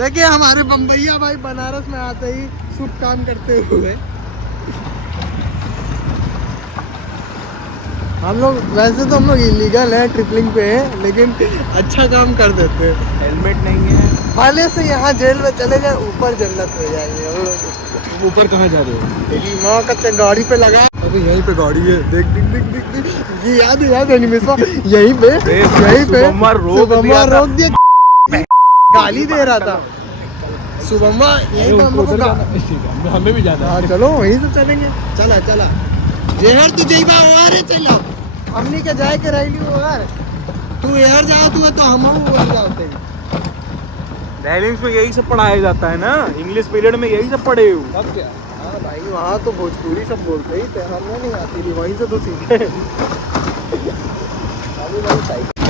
देखिए हमारे बम्बैया भाई बनारस में आते ही शुभ काम करते हुए। हम लोग वैसे तो हम लोग इलीगल है, ट्रिपलिंग पे है, लेकिन अच्छा काम कर देते हैं। हेलमेट नहीं है, पहले से यहाँ जेल में चले जाए, ऊपर जन्नत में जाएंगे हम लोग। ऊपर कहाँ जा रहे हो? तेरी माँ का गाड़ी पे लगा, अभी यहीं पे गाड़ी है, देख देख देख देख देख, ये याद एनिमेशन यहीं पे शुभम्मा रोक दिया, गाली दे रहा था शुभम्मा यहीं पे हम लोग को। हमें भी जाना है। हाँ चलो वहीं से चलेंगे। चला चला जेहर तू जेबा ओर है, चला हमनी के जाए के रही ओर, तू एहर जाओ तू तो हम बोल जाते हैं। डायलिंग्स में यही सब पढ़ाया जाता है ना, इंग्लिश पीरियड में यही सब पढ़े हो। अब क्या? हाँ भाई वहाँ तो भोजपुरी सब बोलते ही थे, हमें नहीं आती थी, वहीं से तो सीखे।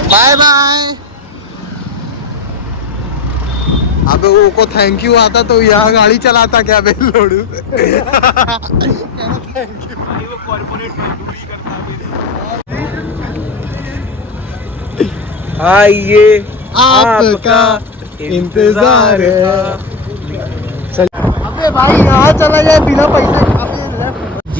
Bye bye. अबे वो को थैंक यू आता तो यहाँ गाड़ी चलाता क्या बे लोडू। थैंक यू भाई वो कॉर्पोरेट मजदूरी करता है। आइए आपका इंतजार है। अबे भाई यहाँ चला जाए बिना पैसे।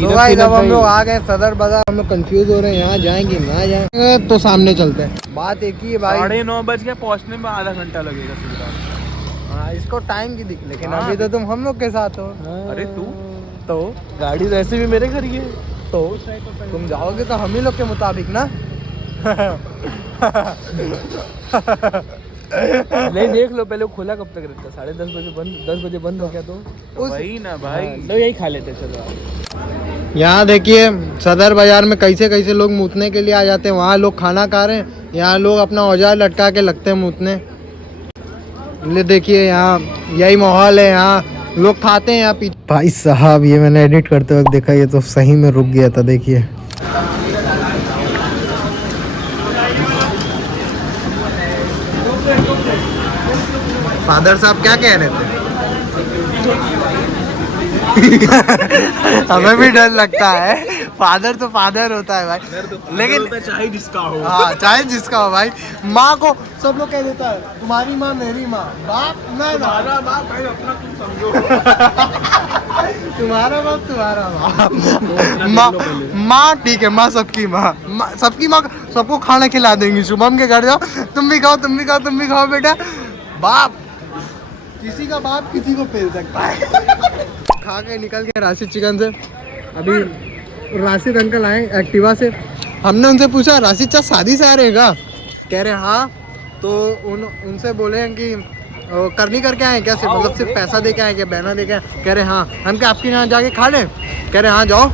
तो भाई जब हम लोग आ गए सदर बाजार, हम लोग कंफ्यूज हो रहे हैं यहाँ जाएंगे ना जाएंगे, तो सामने चलते हैं। बात एक ही है भाई, 9:30 बज के पहुँचने में आधा घंटा लगेगा सीधा। हाँ इसको टाइम की दिख, लेकिन अभी तो तुम हम लोग के साथ हो। अरे तू तो गाड़ी वैसे भी मेरे घर ही है। तो तुम जाओगे तो हम ही लोग के मुताबिक ना। नहीं देख लो पहले खोला कब तक रहता, 10:30 बजे बंद, 10 बजे बंद हो गया तो वही ना भाई। तो यही खा लेते चलो। यहाँ देखिए सदर बाजार में कैसे कैसे लोग मूतने के लिए आ जाते हैं, वहाँ लोग खाना खा रहे हैं, यहाँ लोग अपना औजार लटका के लगते हैं मूतने। ले देखिए यहाँ यही माहौल है, यहाँ लोग खाते हैं यहाँ पीछे। भाई साहब ये मैंने एडिट करते वक्त देखा, ये तो सही में रुक गया था। देखिए फादर साहब क्या कह रहे थे? हमें भी डर लगता है, फादर तो फादर होता है भाई, लेकिन चाहे जिसका हो। हाँ चाहे जिसका हो भाई। माँ को सब लोग कह देता है तुम्हारी माँ मेरी माँ, बाप ना तुम्हारा बाप भाई अपना तुम समझो। तुम्हारा बाप तुम्हारा बाप। माँ माँ ठीक है, माँ सबकी माँ, सबकी माँ सबको खाना खिला देंगी। शुभम के घर जाओ, तुम भी खाओ तुम भी खाओ तुम भी खाओ बेटा। बाप किसी का बाप किसी को पेल सकता है। खा के निकल के राशिद चिकन से, अभी राशिद अंकल आए एक्टिवा से, हमने उनसे पूछा राशिद चा शादी से आ रहे का? कह रहे हाँ। तो उनसे बोले हैं कि करनी करके आए क्या, सिर्फ मतलब सिर्फ पैसा दे के आए क्या, बहना दे के आए? कह रहे हाँ। हम क्या आपके यहाँ जाके खा लें? कह रहे हाँ जाओ।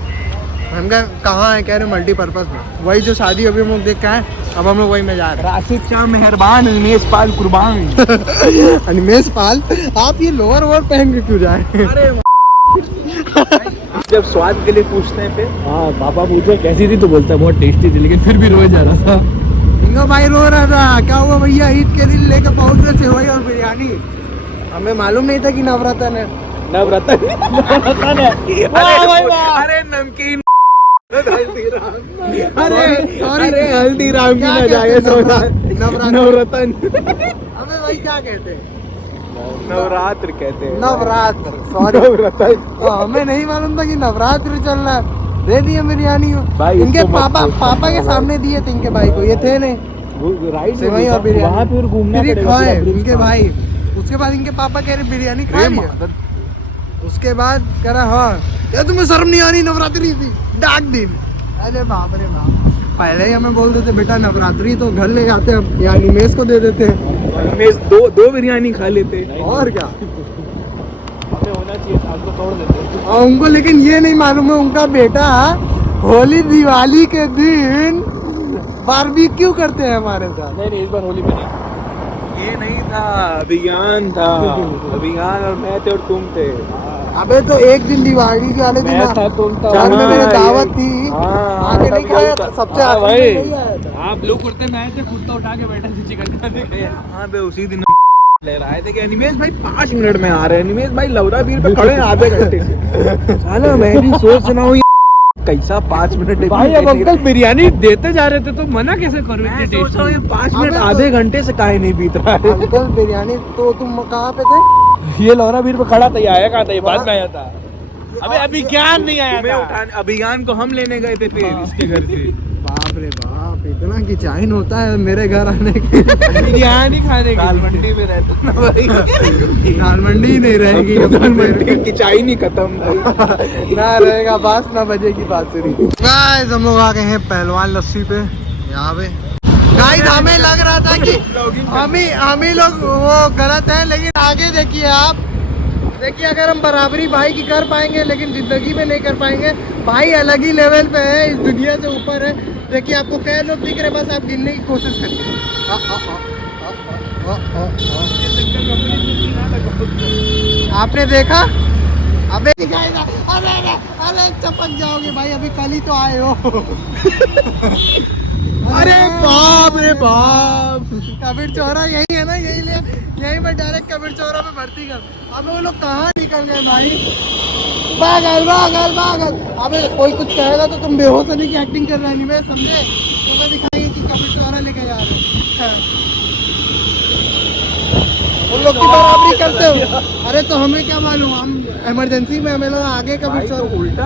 हम क्या कहाँ है? कह रहे मल्टीपर्पज़ में, वही जो शादी अभी हम लोग देख के आए, अब हम लोग वही में जा रहे हैं। राशिद शाह मेहरबान, अनिमेश पाल कुर्बान। अनिमेश पाल आप ये लोअर वोअर पहन के क्यों जाए? अरे जब स्वाद के लिए पूछते हैं पे, हाँ पापा पूछे कैसी थी तो बोलता है बहुत टेस्टी थी, लेकिन फिर भी रोए जा रहा था। टिंगो भाई रो रहा था, क्या हुआ भैया ईद के दिन लेके पहुंच गए सेवई और बिरयानी। हमें मालूम नहीं था कि नवरत्न है। नवरत्न अरे नमकीन। अरे सॉरी हल्दीराम की ना जाए नवरत्न। हमें भाई क्या कहते हैं? नवरात्र कहते हैं। नवरात्र, सॉरी तो हमें नहीं मालूम था कि नवरात्र चल रहा है। दे दिए बिरयानी भाई, इनके इसको मत पापा के सामने दिए थे इनके भाई को, ये थे नहीं सेवई और बिरयानी। वहाँ पे घूमना फिर पड़ेगा खाए पूरा इनके भाई। उसके बाद इनके पापा कह रहे बिरयानी खा लिया। उसके बाद कह रहा हाँ क्या तुम्हें शर्म नहीं आ रही, नवरात्रि थी डाक दिन। अरे बाप रे बाप, पहले ही हमें बोल देते बेटा नवरात्रि तो घर ले जाते हम, या निमेश को दे देते। निमेश दो बिरयानी खा लेते और क्या होना चाहिए था, आपको तोड़ देते। और उनको लेकिन ये नहीं मालूम है उनका बेटा होली दिवाली के दिन बारबेक्यू करते हैं हमारे साथ। नहीं इस बार होली में नहीं, ये नहीं था, अभियान था। अभियान और मैं थे और तुम थे। अबे तो एक दिन दिवाली के वाले दिन चार में मेरी दावत थी, आके नहीं खाया सबसे आखिरी में नहीं आया था। आप लोग कुर्ते में आए थे, कुर्ता उठा के बैठे थे चिकन खाने के। हाँ बे उसी दिन ले रहे थे कि अनिमेश भाई 5 मिनट में आ रहे हैं। अनिमेश भाई लवरा बीर पे खड़े हैं आधे घंटे से। साला मैं भी सोच रहा हूँ कैसा 5 मिनट भाई अब अंकल बिरयानी देते जा रहे थे तो मना कैसे करो? मैं सोच रहा हूँ ये 5 मिनट अबे आधे घंटे से काहे नहीं बीत रहा है। अंकल बिरयानी तो तुम कहाँ पे थे? ये लौरा बीर पे खड़ा था, ये आया कहाँ था? ये बाद में आया था। अबे अभी ज्ञान नहीं आया तुम्हें था। उठाने अभियान को हम लेने गए थे फिर इसके घर से। बाप रे बाप, इतना किचाइन होता है मेरे घर आने के। बिरयानी खाने की। दाल मंडी में रहता ना भाई। दाल मंडी ही नहीं रहेगी अब दाल मंडी की चाय नहीं खत्म। ना रहेगा बास ना बजेगी बांसुरी। गाइस हम लोग आ गए हैं पहलवान लस्सी पे। यहाँ पे गाइस हमें लग रहा था कि हम ही लोग वो गलत है, लेकिन आगे देखिए आप, देखिए अगर हम बराबरी भाई की कर पाएंगे लेकिन जिंदगी में नहीं कर पाएंगे। भाई अलग ही लेवल पे है, इस दुनिया से ऊपर है। देखिए आपको क्या लोग दिख रहे, बस आप गिनने की कोशिश करिए। आपने देखा? अबे अरे चपक जाओगे भाई, अभी कल ही तो आए हो। अरे बाप रे बाप, कबीर चौरा यही है ना, यही मैं डायरेक्ट कबीर चौरा पे भर्ती कर। अबे वो लोग कहाँ निकल गए भाई? पागल। अबे कोई कुछ कहेगा तो तुम बेहोश होने की एक्टिंग कर रहे हैं, नहीं समझे? तुम्हें दिखाएंगे कि कबीर चौरा लेके जा रहे हैं। उन लोग की बराबरी करते हो। अरे तो हमें क्या मालूम, हम इमरजेंसी में हमें लगा आगे कबीर चौरा उल्टा।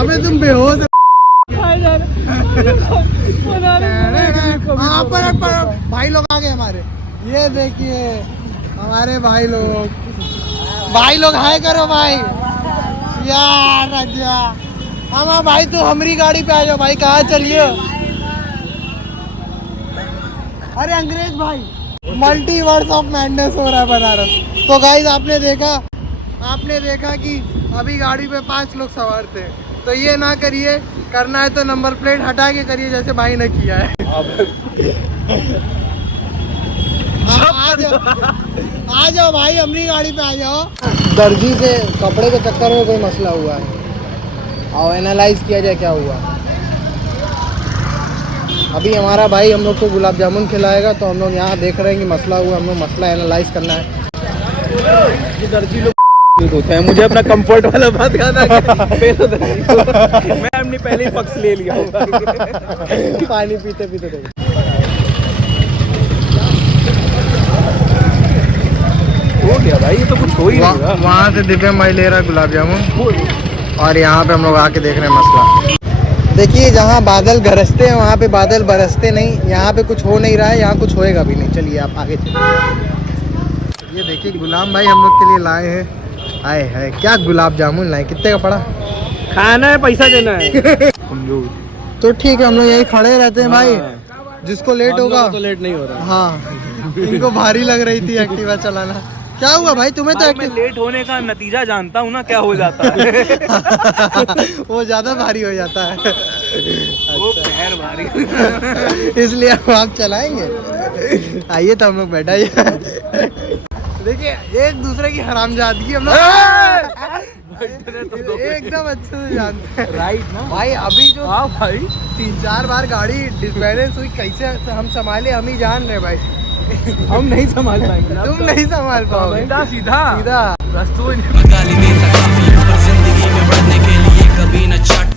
अबे तुम बेहोश भाई लोग आ गए हमारे। ये देखिए हमारे भाई लोग हाय करो भाई यार। राजा हाँ भाई, तो हमारी गाड़ी पे आ जाओ भाई। कहाँ चलिए? अरे अंग्रेज भाई, मल्टीवर्स ऑफ मैडनेस हो रहा है बनारस। तो गाइस आपने देखा कि अभी गाड़ी पे 5 लोग सवार थे। तो ये ना करिए, करना है तो नंबर प्लेट हटा के करिए जैसे भाई ने किया है। आ जाओ भाई, हमारी गाड़ी पे आ जाओ। दर्जी से कपड़े के चक्कर में कोई मसला हुआ है और एनालाइज किया जाए क्या हुआ। अभी हमारा भाई हम लोग को गुलाब जामुन खिलाएगा, तो हम लोग यहाँ देख रहे हैं कि मसला हुआ, हम लोग मसला एनालाइज करना है। दर्जी लोग होता है, मुझे अपना कंफर्ट वाला बात याद आ गया। मैं अपनी पहले ही पक्ष ले लिया होगा। पानी पीते देखो। हो गया भाई, ये तो कुछ हो ही नहीं रहा। वहाँ से दिव्या भाई ले रहा है गुलाब जामुन और यहाँ पे हम लोग आके देख रहे हैं मसला। देखिए जहाँ बादल गरजते हैं वहाँ पे बादल बरसते नहीं। यहाँ पे कुछ हो नहीं रहा है, यहाँ कुछ होएगा भी नहीं। चलिए आप आगे चलिए। ये देखिए गुलाम भाई हम लोग के लिए लाए हैं। आए है क्या गुलाब जामुन लाए? कितने का पड़ा? खाना है, पैसा देना है। तो ठीक है, हम लोग यही खड़े रहते हैं भाई। जिसको लेट होगा तो लेट नहीं हो रहा। हाँ, इनको भारी लग रही थी एक्टिवा चलाना। क्या हुआ भाई तुम्हें? तो मैं लेट होने का नतीजा जानता हूँ ना क्या हो जाता है। वो ज्यादा भारी हो जाता है। वो पैर भारी। इसलिए आप चलाएंगे। आइए तो हम लोग बैठा देखिए एक दूसरे की हरामजादगी हम लोग एकदम अच्छे से जानते हैं। राइट ना भाई अभी जो हाँ भाई 3-4 बार गाड़ी डिसबैलेंस हुई, कैसे हम संभाले हम ही जान रहे भाई। हम नहीं संभाल पाएंगे। तुम नहीं संभाल पाओगे। सीधा सीधा रस्तों जिंदगी में बढ़ने के लिए कभी न चाट